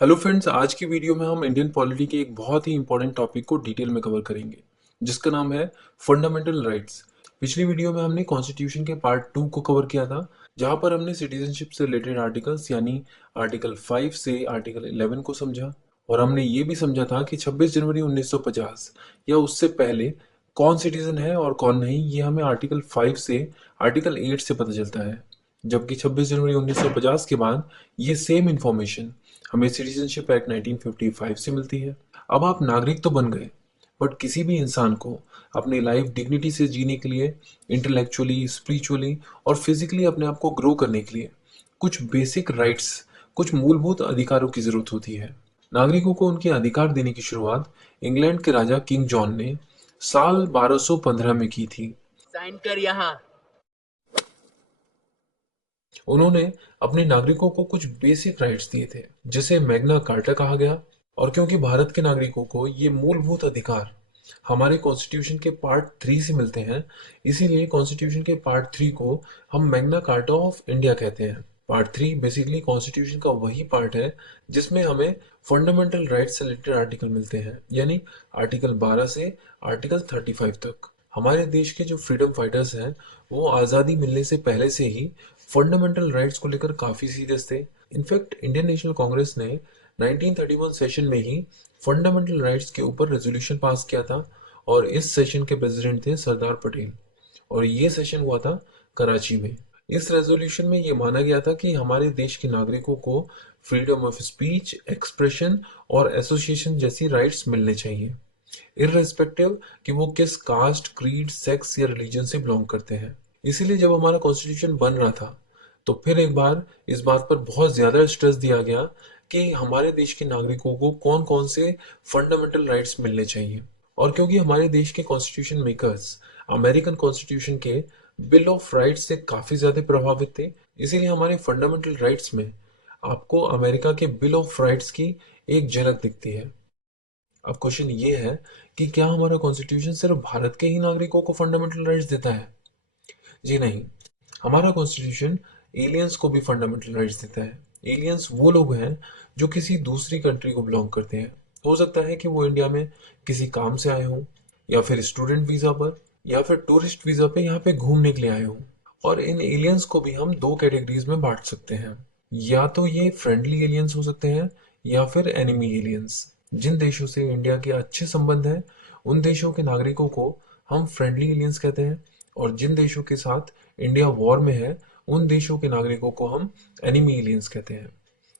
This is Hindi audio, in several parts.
हेलो फ्रेंड्स, आज की वीडियो में हम इंडियन पॉलिटी के एक बहुत ही इंपॉर्टेंट टॉपिक को डिटेल में कवर करेंगे जिसका नाम है फंडामेंटल राइट्स। पिछली वीडियो में हमने कॉन्स्टिट्यूशन के पार्ट 2 को कवर किया था, जहां पर हमने सिटीजनशिप से रिलेटेड आर्टिकल्स यानी आर्टिकल 5 से आर्टिकल 11 को समझा। और हमने ये भी समझा था कि 26 जनवरी 1950 या उससे पहले कौन सिटीजन है और कौन नहीं, ये हमें आर्टिकल 5 से आर्टिकल 8 से पता चलता है। जबकि 26 जनवरी 1950 के बाद ये सेम इंफॉर्मेशन हमें सिटीजनशिप एक्ट 1955 से मिलती है। अब आप नागरिक तो बन गए, बट किसी भी इंसान को अपनी लाइफ डिग्निटी से जीने के लिए, इंटेलेक्चुअली, स्पिरिचुअली और फिजिकली अपने आप को ग्रो करने के लिए कुछ बेसिक राइट्स, कुछ मूलभूत अधिकारों की जरूरत होती है। नागरिकों को उनके अधिकार देने की शुरुआत इंग्लैंड के राजा किंग जॉन ने साल 1215 में की थी। साइन कर यहाँ। उन्होंने अपने नागरिकों को कुछ बेसिक राइट्स दिए थे, जिसे मैग्ना कार्टा कहा गया। और क्योंकि भारत के नागरिकों को ये मूलभूत अधिकार हमारे कॉन्स्टिट्यूशन के पार्ट 3 से मिलते हैं, इसीलिए कॉन्स्टिट्यूशन के पार्ट 3 को हम मैग्ना कार्टा ऑफ इंडिया कहते हैं। पार्ट 3 बेसिकली कॉन्स्टिट्यूशन का वही पार्ट है जिसमें हमें फंडामेंटल राइट्स से रिलेटेड आर्टिकल मिलते हैं, यानी आर्टिकल 12 से आर्टिकल 35 तक। हमारे देश के जो फ्रीडम फाइटर्स हैं, वो आज़ादी मिलने से पहले से ही फंडामेंटल राइट्स को लेकर काफ़ी सीरियस थे। इनफैक्ट इंडियन नेशनल कांग्रेस ने 1931 सेशन में ही फंडामेंटल राइट्स के ऊपर रेजोल्यूशन पास किया था, और इस सेशन के प्रेसिडेंट थे सरदार पटेल। और ये सेशन हुआ था कराची में। इस रेजोल्यूशन में ये माना गया था कि हमारे देश के नागरिकों को फ्रीडम ऑफ स्पीच, एक्सप्रेशन और एसोसिएशन जैसी राइट्स मिलने चाहिए, इररेस्पेक्टिव कि वो किस कास्ट, क्रीड, सेक्स या रिलीजन से बिलोंग करते हैं। इसीलिए जब हमारा कॉन्स्टिट्यूशन बन रहा था, तो फिर एक बार इस बात पर बहुत ज़्यादा स्ट्रेस दिया गया कि हमारे देश के नागरिकों को कौन कौन से फंडामेंटल राइट्स मिलने चाहिए। और क्योंकि हमारे देश के कॉन्स्टिट्यूशन मेकर्स अमेरिकन कॉन्स्टिट्यूशन के बिल ऑफ राइट्स से काफ़ी ज़्यादा प्रभावित थे, इसीलिए हमारे फंडामेंटल राइट्स में आपको अमेरिका के बिल ऑफ राइट्स की एक झलक दिखती है। अब क्वेश्चन ये है कि क्या हमारा कॉन्स्टिट्यूशन सिर्फ भारत के ही नागरिकों को फंडामेंटल राइट्स देता है? जी नहीं, हमारा कॉन्स्टिट्यूशन एलियंस को भी फंडामेंटल राइट्स देता है। एलियंस वो लोग हैं जो किसी दूसरी कंट्री को बिलोंग करते हैं। हो सकता है कि वो इंडिया में किसी काम से आए हों, या फिर स्टूडेंट वीज़ा पर, या फिर टूरिस्ट वीज़ा पे यहाँ पे घूमने के लिए आए हों। और इन एलियंस को भी हम दो कैटेगरीज में बांट सकते हैं। या तो ये फ्रेंडली एलियंस हो सकते हैं, या फिर एनिमी एलियंस। जिन देशों से इंडिया के अच्छे संबंध हैं, उन देशों के नागरिकों को हम फ्रेंडली एलियंस कहते हैं। और जिन देशों के साथ इंडिया वॉर में है, उन देशों के नागरिकों को हम एनिमी एलियंस कहते हैं।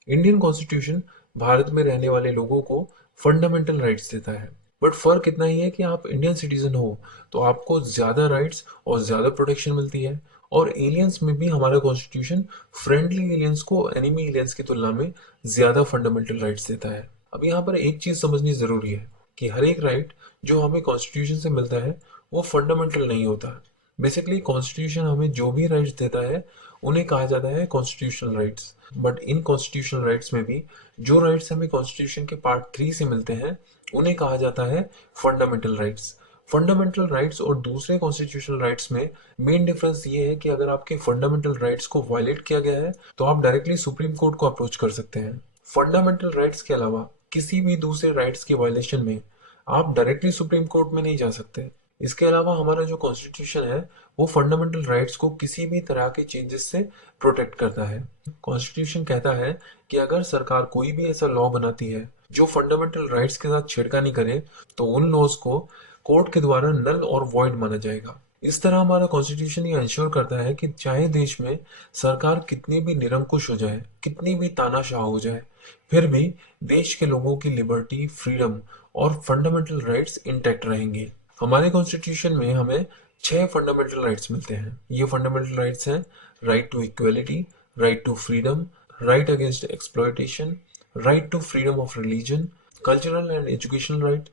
इंडियन कॉन्स्टिट्यूशन भारत में रहने वाले लोगों को फंडामेंटल राइट्स देता है, बट फर्क इतना ही है कि आप इंडियन सिटीजन हो तो आपको ज्यादा राइट्स और ज्यादा प्रोटेक्शन मिलती है। और एलियंस में भी हमारा कॉन्स्टिट्यूशन फ्रेंडली एलियंस को एनिमी एलियंस की तुलना में ज्यादा फंडामेंटल राइट्स देता है। अब यहाँ पर एक चीज समझनी जरूरी है कि हर एक राइट जो हमें कॉन्स्टिट्यूशन से मिलता है वो फंडामेंटल नहीं होता। बेसिकली कॉन्स्टिट्यूशन हमें जो भी राइट्स देता है उन्हें कहा जाता है constitutional rights. But in constitutional rights में भी जो राइट्स हमें कॉन्स्टिट्यूशन के पार्ट 3 से मिलते हैं उन्हें कहा जाता है फंडामेंटल राइट्स। फंडामेंटल राइट्स और दूसरे कॉन्स्टिट्यूशनल राइट्स में मेन डिफरेंस ये है कि अगर आपके फंडामेंटल राइट्स को वायलेट किया गया है तो आप डायरेक्टली सुप्रीम कोर्ट को अप्रोच कर सकते हैं। फंडामेंटल राइट्स के अलावा किसी भी दूसरे राइट्स के वायलेशन में आप डायरेक्टली सुप्रीम कोर्ट में नहीं जा सकते। इसके अलावा हमारा जो कॉन्स्टिट्यूशन है वो फंडामेंटल राइट्स को किसी भी तरह के चेंजेस से प्रोटेक्ट करता है। कॉन्स्टिट्यूशन कहता है कि अगर सरकार कोई भी ऐसा लॉ बनाती है जो फंडामेंटल राइट्स के साथ छेड़खानी करे, तो उन लॉज को कोर्ट के द्वारा नल और वॉइड माना जाएगा। इस तरह हमारा कॉन्स्टिट्यूशन ये इंश्योर करता है कि चाहे देश में सरकार कितनी भी निरंकुश हो जाए, कितनी भी तानाशाह हो जाए, फिर भी देश के लोगों की लिबर्टी, फ्रीडम और फंडामेंटल राइट्स इंटैक्ट रहेंगे। हमारे कॉन्स्टिट्यूशन में हमें 6 फंडामेंटल राइट्स मिलते हैं। ये फंडामेंटल राइट्स हैं: right to equality, right to freedom, right against exploitation, right to freedom of religion, cultural and educational right,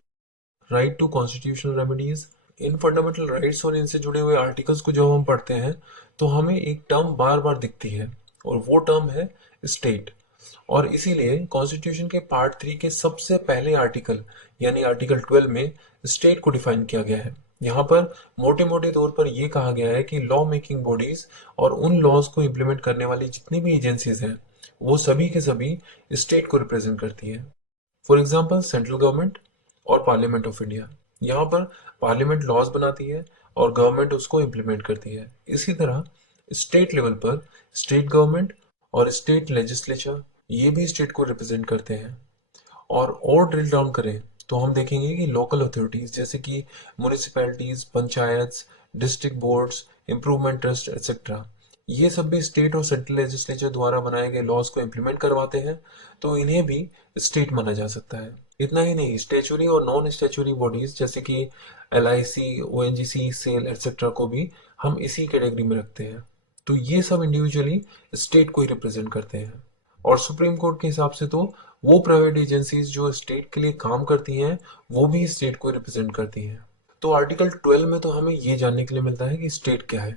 right to constitutional remedies. इन फंडामेंटल राइट्स और इनसे जुड़े हुए आर्टिकल्स को जब हम पढ़ते हैं तो हमें एक टर्म बार बार दिखती है, और वो टर्म है स्टेट। और इसीलिए कॉन्स्टिट्यूशन के पार्ट 3 के सबसे पहले आर्टिकल यानी आर्टिकल 12 में स्टेट को डिफाइन किया गया है। यहाँ पर मोटे मोटे तौर पर यह कहा गया है कि लॉ मेकिंग बॉडीज और उन लॉज को इम्प्लीमेंट करने वाली जितनी भी एजेंसीज हैं वो सभी के सभी स्टेट को रिप्रेजेंट करती है। फॉर एग्जाम्पल सेंट्रल गवर्नमेंट और पार्लियामेंट ऑफ इंडिया, यहाँ पर पार्लियामेंट लॉज बनाती है और गवर्नमेंट उसको इम्प्लीमेंट करती है। इसी तरह स्टेट लेवल पर स्टेट गवर्नमेंट और स्टेट लेजिस्लेचर, ये भी स्टेट को रिप्रेजेंट करते हैं। और ड्रिल डाउन करें तो हम देखेंगे कि लोकल अथॉरिटीज जैसे कि municipalities, panchayat, district boards, improvement trust etcetera, ये सब भी स्टेट और सेंट्रल लेजिस्लेचर द्वारा बनाए गए लॉज को इम्प्लीमेंट करवाते हैं, तो इन्हें भी स्टेट माना जा सकता है। इतना ही नहीं, स्टेचुरी और नॉन स्टेचुरी बॉडीज जैसे कि LIC, ONGC, सेल एक्सेट्रा को भी हम इसी कैटेगरी में रखते हैं। तो ये सब इंडिविजुअली स्टेट को ही रिप्रेजेंट करते हैं। और सुप्रीम कोर्ट के हिसाब से तो वो प्राइवेट एजेंसीज जो स्टेट के लिए काम करती हैं, वो भी स्टेट को रिप्रेजेंट करती हैं। तो आर्टिकल 12 में तो हमें ये जानने के लिए मिलता है कि स्टेट क्या है।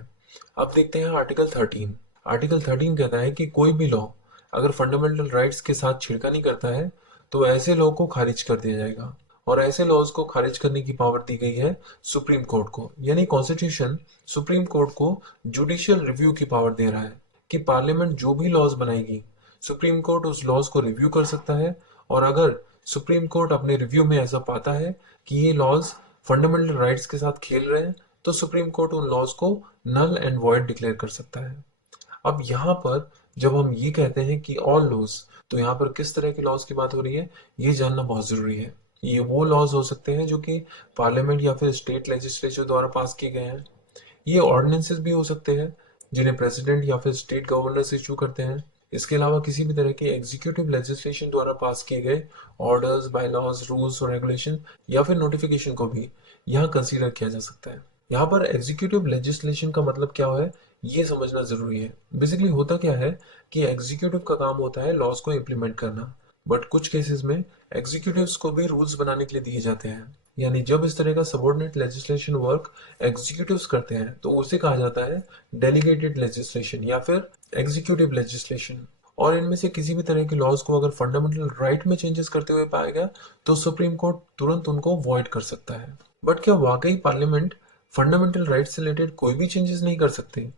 अब देखते हैं आर्टिकल 13। आर्टिकल 13 कहता है कि कोई भी लॉ अगर फंडामेंटल राइट्स के साथ छेड़खानी करता है तो ऐसे लॉ को खारिज कर दिया जाएगा। और ऐसे लॉज को खारिज करने की पावर दी गई है सुप्रीम कोर्ट को, यानी कॉन्स्टिट्यूशन सुप्रीम कोर्ट को जुडिशियल रिव्यू की पावर दे रहा है कि पार्लियामेंट जो भी लॉज बनाएगी, सुप्रीम कोर्ट उस लॉज को रिव्यू कर सकता है। और अगर सुप्रीम कोर्ट अपने रिव्यू में ऐसा पाता है कि ये लॉज फंडामेंटल राइट्स के साथ खेल रहे हैं, तो सुप्रीम कोर्ट उन लॉज को नल एंड वॉइड डिक्लेयर कर सकता है। अब यहाँ पर जब हम ये कहते हैं कि ऑल लॉज, तो यहाँ पर किस तरह के लॉज की बात हो रही है, ये जानना बहुत जरूरी है। ये वो लॉज हो सकते हैं जो कि पार्लियामेंट या फिर स्टेट लेजिस्लेचर द्वारा पास किए गए हैं। ये ऑर्डिनेंसेस भी हो सकते हैं जिन्हें प्रेसिडेंट या फिर स्टेट गवर्नर्स इशू करते हैं। इसके अलावा किसी भी तरह के एग्जीक्यूटिव लेजिस्लेशन द्वारा पास किए गए ऑर्डर्स, बायलॉज, रूल्स और रेगुलेशन या फिर नोटिफिकेशन को भी यहाँ कंसीडर किया जा सकता है। यहाँ पर एग्जीक्यूटिव लेजिस्लेशन का मतलब क्या है, ये समझना जरूरी है। बेसिकली होता क्या है कि एग्जीक्यूटिव का काम होता है लॉज को इम्प्लीमेंट करना, बट कुछ केसेस में एग्जीक्यूटिव्स को भी रूल्स बनाने के लिए दिए जाते हैं। यानी जब इस तरह का सबऑर्डिनेट लेजिस्लेशन वर्क एग्जीक्यूटिव्स करते हैं तो उसे कहा जाता है डेलीगेटेड लेजिस्लेशन या फिर एग्जीक्यूटिव लेजिस्लेशन। और इनमें से किसी भी तरह के लॉज को अगर फंडामेंटल राइट में चेंजेस करते हुए पाया गया तो सुप्रीम कोर्ट तुरंत उनको वॉइड कर सकता है। बट क्या वाकई पार्लियामेंट फंडामेंटल राइट से रिलेटेड कोई भी चेंजेस नहीं कर सकते?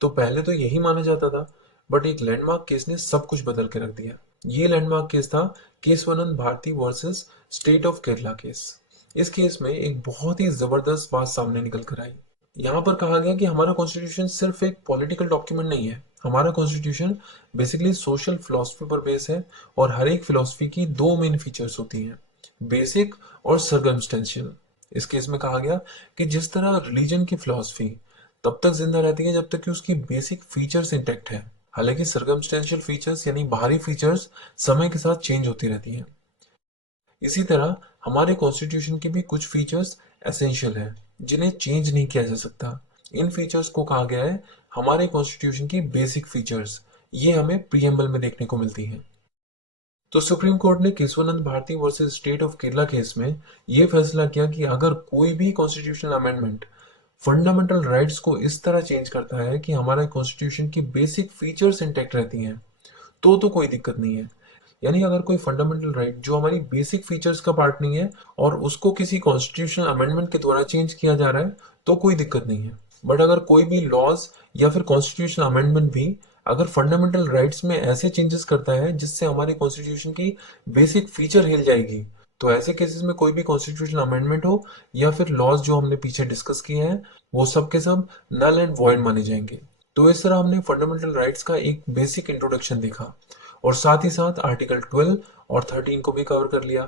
तो पहले तो यही माना जाता था, बट एक लैंडमार्क केस ने सब कुछ बदल के रख दिया। ये लैंडमार्क केस था Kesavananda Bharati versus state of Kerala case. इस केस में एक बहुत ही जबरदस्त बात सामने निकल कर आई। यहाँ पर कहा गया कि हमारा कॉन्स्टिट्यूशन सिर्फ एक पॉलिटिकल डॉक्यूमेंट नहीं है, हमारा कॉन्स्टिट्यूशन बेसिकली सोशल फिलोसफी पर बेस है। और हर एक फिलोसफी की दो मेन फीचर्स होती हैं, बेसिक और सर्कमस्टेंशियल। इस केस में कहा गया कि जिस तरह रिलीजन की फिलोसफी तब तक जिंदा रहती है जब तक कि उसकी बेसिक फीचर्स इंटैक्ट है, हालांकि सर्कमस्टेंशियल फीचर्स यानी बाहरी फीचर्स समय के साथ चेंज होती रहती हैं। इसी तरह हमारे कॉन्स्टिट्यूशन के भी कुछ फीचर्स एसेंशियल हैं जिन्हें चेंज नहीं किया जा सकता। इन फीचर्स को कहा गया है हमारे कॉन्स्टिट्यूशन की बेसिक फीचर्स। ये हमें प्रीएम्बल में देखने को मिलती हैं। तो सुप्रीम कोर्ट ने Kesavananda Bharati versus state of Kerala case में यह फैसला किया कि अगर कोई भी कॉन्स्टिट्यूशनल अमेंडमेंट फंडामेंटल राइट्स को इस तरह चेंज करता है कि हमारे कॉन्स्टिट्यूशन की बेसिक फीचर्स इंटैक्ट रहती हैं, तो कोई दिक्कत नहीं है। यानी अगर कोई फंडामेंटल राइट जो हमारी बेसिक फीचर्स का पार्ट नहीं है और उसको किसी कॉन्स्टिट्यूशनल अमेंडमेंट के द्वारा चेंज किया जा रहा है, तो कोई दिक्कत नहीं है। बट अगर कोई भी लॉज या फिर कॉन्स्टिट्यूशनल अमेंडमेंट भी अगर फंडामेंटल राइट्स में ऐसे चेंजेस करता है जिससे हमारे कॉन्स्टिट्यूशन की बेसिक फीचर हिल जाएगी, तो ऐसे केसेस में कोई भी कॉन्स्टिट्यूशनल अमेंडमेंट हो या फिर लॉज जो हमने पीछे डिस्कस किए हैं, वो सब के सब नल एंड वॉइड माने जाएंगे। तो इस तरह हमने फंडामेंटल राइट्स का एक बेसिक इंट्रोडक्शन देखा और साथ ही साथ आर्टिकल 12 और 13 को भी कवर कर लिया।